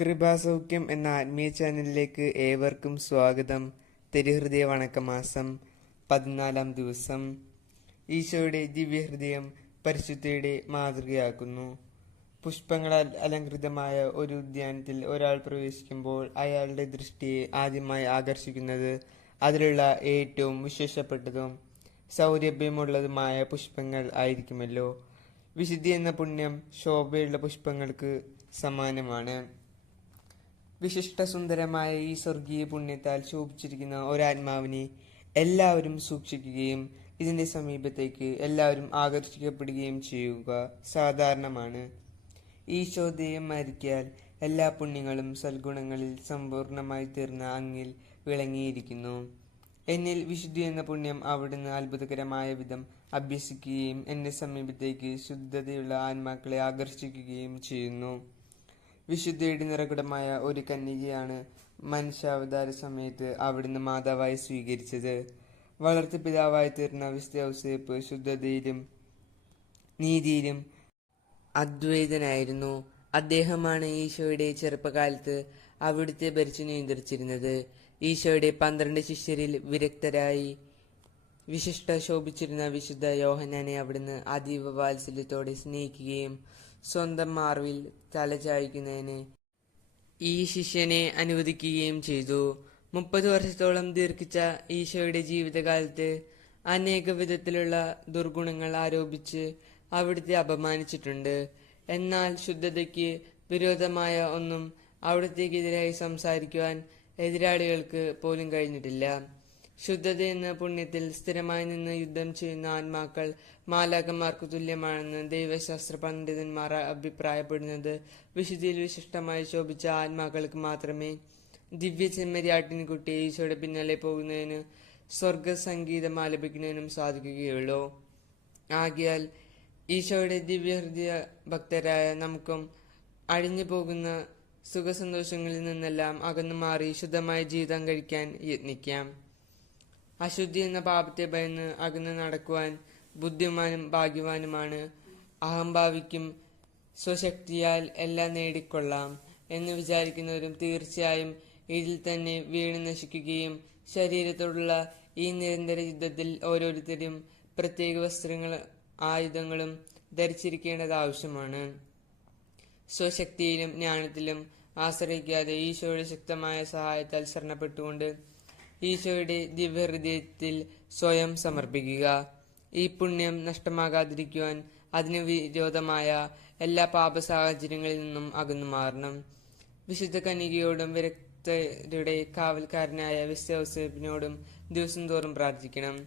കൃപാസൗഖ്യം എന്ന ആത്മീയ ചാനലിലേക്ക് ഏവർക്കും സ്വാഗതം. തിരുഹൃദയ വണക്കമാസം 14 ദിവസം. ഈശോയുടെ ദിവ്യഹൃദയം പരിശുദ്ധയുടെ മാതൃകയാക്കുന്നു. പുഷ്പങ്ങളാൽ അലങ്കൃതമായ ഒരു ഉദ്യാനത്തിൽ ഒരാൾ പ്രവേശിക്കുമ്പോൾ അയാളുടെ ദൃഷ്ടിയെ ആദ്യമായി ആകർഷിക്കുന്നത് അതിലുള്ള ഏറ്റവും വിശേഷപ്പെട്ടതും സൗരഭ്യമുള്ളതുമായ പുഷ്പങ്ങൾ ആയിരിക്കുമല്ലോ. വിശുദ്ധി എന്ന പുണ്യം ശോഭയുള്ള പുഷ്പങ്ങൾക്ക് സമാനമാണ്. വിശിഷ്ടസുന്ദരമായ ഈ സ്വർഗീയ പുണ്യത്താൽ ശോഭിച്ചിരിക്കുന്ന ഒരാത്മാവിനെ എല്ലാവരും സൂക്ഷിക്കുകയും ഇതിന്റെ സമീപത്തേക്ക് എല്ലാവരും ആകർഷിക്കപ്പെടുകയും ചെയ്യുക സാധാരണമാണ്. ഈശോദയം മരിക്കാൽ എല്ലാ പുണ്യങ്ങളും സൽഗുണങ്ങളിൽ സമ്പൂർണമായി തീർന്ന അങ്ങിൽ വിളങ്ങിയിരിക്കുന്നു. എന്നിൽ വിശുദ്ധി എന്ന പുണ്യം അവിടുന്ന് അത്ഭുതകരമായ വിധം അഭ്യസിക്കുകയും എന്റെ സമീപത്തേക്ക് ശുദ്ധതയുള്ള ആത്മാക്കളെ ആകർഷിക്കുകയും ചെയ്യുന്നു. വിശുദ്ധയുടെ നിറകുടമായ ഒരു കന്യകയാണ് മനുഷ്യാവതാര സമയത്ത് അവിടുന്ന് മാതാവായി സ്വീകരിച്ചത്. വളർത്തു പിതാവായി തീർന്ന വിശുദ്ധ ഔസേപ്പ് ശുദ്ധതയിലും നീതിയിലും അദ്വൈതനായിരുന്നു. അദ്ദേഹമാണ് ഈശോയുടെ ചെറുപ്പകാലത്ത് അവിടുത്തെ ഭരിച്ചു നിയന്ത്രിച്ചിരുന്നത്. ഈശോയുടെ 12 ശിഷ്യരിൽ വിരക്തരായി വിശിഷ്ട ശോഭിച്ചിരുന്ന വിശുദ്ധ യോഹന്നാനെ അവിടുന്ന് അതീവ വാത്സല്യത്തോടെ സ്നേഹിക്കുകയും സ്വന്തം മാർവിൽ തലചായ്ക്കുന്നതിന് ഈ ശിഷ്യനെ അനുവദിക്കുകയും ചെയ്തു. 30 വർഷത്തോളം ദീർഘിച്ച ഈശോയുടെ ജീവിതകാലത്ത് അനേക വിധത്തിലുള്ള ദുർഗുണങ്ങൾ ആരോപിച്ച് അവിടുത്തെ അപമാനിച്ചിട്ടുണ്ട്. എന്നാൽ ശുദ്ധതയ്ക്ക് വിരോധമായ ഒന്നും അവിടത്തേക്കെതിരായി സംസാരിക്കുവാൻ എതിരാളികൾക്ക് പോലും കഴിഞ്ഞിട്ടില്ല. ശുദ്ധത എന്ന പുണ്യത്തിൽ സ്ഥിരമായി നിന്ന് യുദ്ധം ചെയ്യുന്ന ആത്മാക്കൾ മാലാഖമാർക്ക് തുല്യമാണെന്ന് ദൈവശാസ്ത്ര പണ്ഡിതന്മാർ അഭിപ്രായപ്പെടുന്നത് വിശുദ്ധിയിൽ വിശിഷ്ടമായി ശോഭിച്ച ആത്മാക്കൾക്ക് മാത്രമേ ദിവ്യ ചെമ്മരിയാട്ടിൻകുട്ടി ഈശോയുടെ പിന്നാലെ പോകുന്നതിന് സ്വർഗ സംഗീതം ആലപിക്കുന്നതിനും സാധിക്കുകയുള്ളൂ. ആകയാൽ ഈശോയുടെ ദിവ്യഹൃദയ ഭക്തരായ നമുക്കും അഴിഞ്ഞു പോകുന്ന സുഖസന്തോഷങ്ങളിൽ നിന്നെല്ലാം അകന്നു മാറി ശുദ്ധമായ ജീവിതം കഴിക്കാൻ യത്നിക്കാം. അശുദ്ധി എന്ന പാപത്തെ ഭയന്ന് അകന്ന് നടക്കുവാൻ ബുദ്ധിമാനും ഭാഗ്യവാനുമാണ്. അഹംഭാവിക്കും സ്വശക്തിയാൽ എല്ലാം നേടിക്കൊള്ളാം എന്ന് വിചാരിക്കുന്നവരും തീർച്ചയായും ഇതിൽ തന്നെ വീണ് നശിക്കുകയും ശരീരത്തോടുള്ള ഈ നിരന്തര യുദ്ധത്തിൽ ഓരോരുത്തരും പ്രത്യേക വസ്ത്രങ്ങളും ആയുധങ്ങളും ധരിച്ചിരിക്കേണ്ടത് ആവശ്യമാണ്. സ്വശക്തിയിലും ജ്ഞാനത്തിലും ആശ്രയിക്കാതെ ഈശോയുടെ ശക്തമായ സഹായത്താൽ ശരണപ്പെട്ടുകൊണ്ട് ഈശോയുടെ ദിവ്യഹൃദയത്തിൽ സ്വയം സമർപ്പിക്കുക. ഈ പുണ്യം നഷ്ടമാകാതിരിക്കുവാൻ അതിന് വിരോധമായ എല്ലാ പാപ സാഹചര്യങ്ങളിൽ നിന്നും അകന്നു മാറണം. വിശുദ്ധ കന്യകയോടും വിരക്തരുടെ കാവൽക്കാരനായ വിശുദ്ധ ഔസേപ്പിനോടും ദിവസം തോറും പ്രാർത്ഥിക്കണം.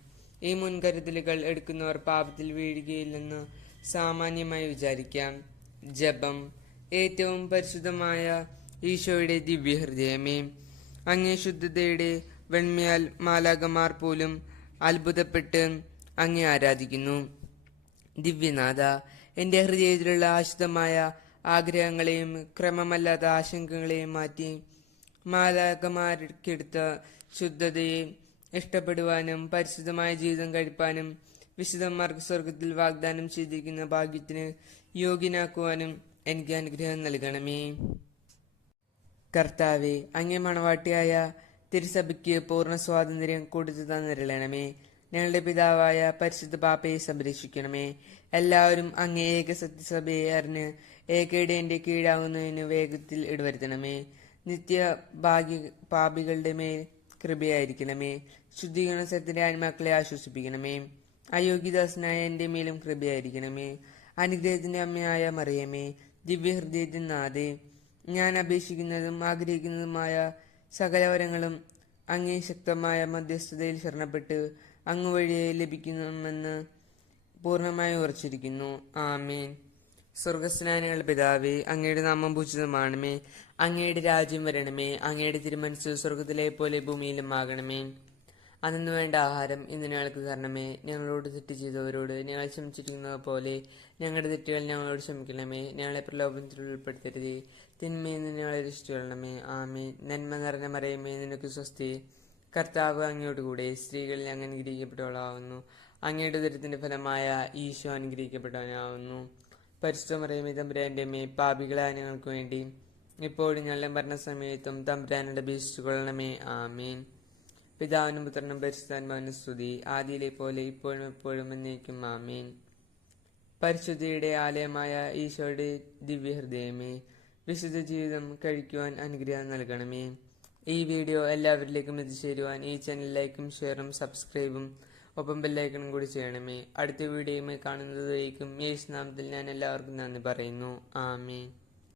ഈ മുൻകരുതലുകൾ എടുക്കുന്നവർ പാപത്തിൽ വീഴുകയില്ലെന്ന് സാമാന്യമായി വിചാരിക്കാം. ജപം. ഏറ്റവും പരിശുദ്ധമായ ഈശോയുടെ ദിവ്യഹൃദയമേ, അങ്ങേ ശുദ്ധതയുടെ വെണ്മയാൽ മാലാഖമാർ പോലും അത്ഭുതപ്പെട്ട് അങ്ങേ ആരാധിക്കുന്നു. ദിവ്യനാഥ, എൻ്റെ ഹൃദയത്തിലുള്ള അശുദ്ധമായ ആഗ്രഹങ്ങളെയും ക്രമമല്ലാത്ത ആശങ്കകളെയും മാറ്റി മാലാഖമാർക്കെടുത്ത ശുദ്ധതയെ ഇഷ്ടപ്പെടുവാനും പരിശുദ്ധമായ ജീവിതം കഴിപ്പാനും വിശുദ്ധന്മാർക്ക് സ്വർഗത്തിൽ വാഗ്ദാനം ചെയ്തിരിക്കുന്ന ഭാഗ്യത്തിന് യോഗ്യനാക്കുവാനും എനിക്ക് അനുഗ്രഹം നൽകണമേ. കർത്താവെ, അങ്ങേ മണവാട്ടിയായ തിരുസഭയ്ക്ക് പൂർണ്ണ സ്വാതന്ത്ര്യം കൊടുത്തു തന്നിരളണമേ. ഞങ്ങളുടെ പിതാവായ പരിശുദ്ധ പാപ്പയെ സംരക്ഷിക്കണമേ. എല്ലാവരും അങ്ങേ ഏക സത്യസഭയെ അറിഞ്ഞ് ഏകയുടെ കീഴാവുന്നതിന് വേഗത്തിൽ ഇടവരുത്തണമേ. നിത്യ പാപികളുടെ മേൽ കൃപയായിരിക്കണമേ. ശുദ്ധീകരണ സത്യത്തിന്റെ ആത്മാക്കളെ ആശ്വസിപ്പിക്കണമേ. അയോഗ്യദാസനായ എൻ്റെ മേലും കൃപയായിരിക്കണമേ. അനുഗ്രഹത്തിന്റെ അമ്മയായ മറിയമേ, ദിവ്യഹൃദയത്തിൻ നാഥേ, ഞാൻ അപേക്ഷിക്കുന്നതും ആഗ്രഹിക്കുന്നതുമായ സകലവരങ്ങളും അങ്ങേ ശക്തമായ മധ്യസ്ഥതയിൽ ശരണപ്പെട്ട് അങ്ങ് വഴിയെ ലഭിക്കുമെന്ന് പൂർണ്ണമായി ഉറച്ചിരിക്കുന്നു. ആമേൻ. സ്വർഗസ്നാനികളുടെ പിതാവേ, അങ്ങയുടെ നാമം പൂജിതമാണമേ. അങ്ങയുടെ രാജ്യം വരണമേ. അങ്ങയുടെ തിരുമനസ്സ് സ്വർഗത്തിലെ പോലെ ഭൂമിയിലും ആകണമേ. അന്നു വേണ്ട ആഹാരം ഇന്ന് ഞങ്ങൾക്ക് തരണമേ. ഞങ്ങളോട് തെറ്റ് ചെയ്തവരോട് ഞങ്ങൾ ക്ഷമിച്ചിരിക്കുന്നത് പോലെ ഞങ്ങളുടെ തെറ്റുകൾ ഞങ്ങളോട് ക്ഷമിക്കണമേ. ഞങ്ങളെ പ്രലോഭനത്തിൽ ഉൾപ്പെടുത്തരുതേ, തിന്മയിൽ നിന്ന് ഞങ്ങളെ രക്ഷിച്ചുകൊള്ളണമേ. ആമേൻ. നന്മ നിറഞ്ഞ മറിയമേ, നിനക്ക് സ്വസ്തി. കർത്താവ് അങ്ങയോട് കൂടെ സ്ത്രീകളിൽ അങ്ങ് അനുഗ്രഹിക്കപ്പെട്ടവളാവുന്നു. അങ്ങയുടെ ഉദരത്തിന്റെ ഫലമായ ഈശോ അനുഗ്രഹിക്കപ്പെട്ടവനാവുന്നു. പരിശുദ്ധ മറിയമേ, തമ്പുരാന്റെ അമ്മേ, പാപികളായ ഞങ്ങൾക്ക് വേണ്ടി ഇപ്പോഴും ഞങ്ങളുടെ മരണസമയത്തും തമ്പുരാനോട് അപേക്ഷിച്ചുകൊള്ളണമേ. ആമീൻ. പിതാവിനും പുത്രനും പരിശുദ്ധാത്മാവിനും സ്തുതി, ആദിയിലെ പോലെ ഇപ്പോഴും എപ്പോഴും എന്നേക്കും. ആമീൻ. പരിശുദ്ധിയുടെ ആലയമായ ഈശോയുടെ ദിവ്യഹൃദയമേ, വിശുദ്ധ ജീവിതം കഴിക്കുവാൻ അനുഗ്രഹം നൽകണമേ. ഈ വീഡിയോ എല്ലാവരിലേക്കും എത്തിച്ചേരുവാൻ ഈ ചാനൽ ലൈക്കും ഷെയറും സബ്സ്ക്രൈബും ഒപ്പം ബെല്ലൈക്കണും കൂടി ചെയ്യണമേ. അടുത്ത വീഡിയോയുമായി കാണുന്നതുവരേക്കും യേശുനാമത്തിൽ ഞാൻ എല്ലാവർക്കും നന്ദി പറയുന്നു. ആമീൻ.